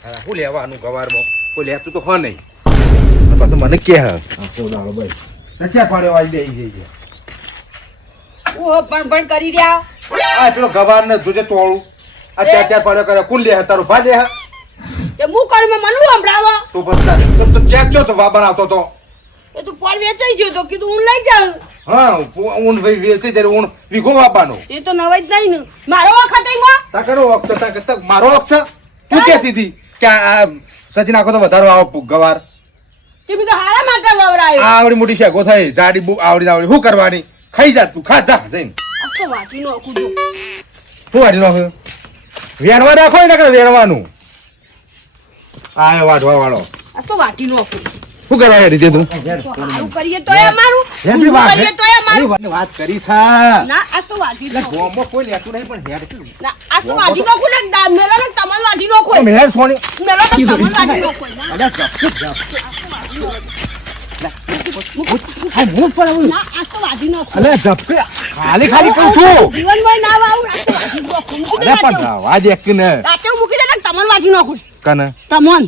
હું લેવાનું ગવારમાં કોઈ લેતું તો હો નહીં પાછું મને કે કોદાળો ભાઈ નચા પાડ્યો આજ દઈ જઈએ ઓ પણ કરી રહ્યા આ પેલો ગવાર ને જોજે તોળું આ ચાર પાડ્યો કરે કોણ લે તારો ભા લે તે હું કરું મને સંભળાવો તું પછી તો ચાર ચો તો વા બનાવતો તો એ તું પર વેચાઈ ગયો તો કીધું હું લઈ જાઉં હા ઊન વેચી જયારે ઊન વીઘો વાપવાનો એ તો નવાઈ જ નહીં ને મારો વખત એમાં તા કરો વક્ષ તા મારો વક્ષ તું કહેતી હતી કે આ સજી નાખો તો વધારો આવો ગવાર તે બધું હારા માટે વવરાયો આવડી મોટી શેકો થઈ જાડી બુ આવડી શું કરવાની ખાઈ જા તું ખા જા જઈને આ તો વાટી નાખું છું શું વાટી નાખ્યું વેણવા રાખો ને કે વેણવાનું આ વાટવા વાળો આ તો વાટી નાખું શું કરવા રીતે તું સારું કરીએ તોય અમારું કરીએ તોય અમારું વાત કરી સા ના આ તો વાટી નાખું ગોમો કોઈ લેતું નહીં પણ હેડ કેટલું ના આ તો વાટી નાખું ને મેલો ને તમાર વાટી નાખો મેર સોની મેલો ને તમાર વાટી નાખો અરે હા મૂળ પર આવું ના આ તો વાટી નાખો અલે જપ્પે ખાલી ખાલી કહું છું જીવનમાં ના આવું આ તો વાટી નાખું અરે પણ વાજ એક ને રાતે મૂકી દે ને તમાર વાટી નાખું કને તમન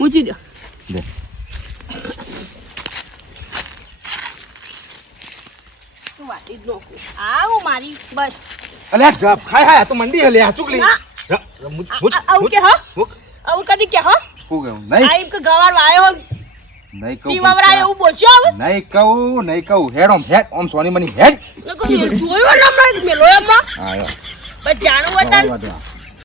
મૂકી દે દે તું વાટી જ નાખું આવું મારી બસ અલે જપ ખાય હા તો મંડી હલે આ ચુકલી ના. આવું કે હા આવું કદી કે હા હું કેવું નહીં આ એમ કે ગવાર વાયો હો નહીં કહું તી વવરાય એવું બોલશો હવે નહીં કહું હેડ ઓમ સોની મની હેડ જોયો ને હમણાં મેલો એમાં આયો બસ જાણું હતા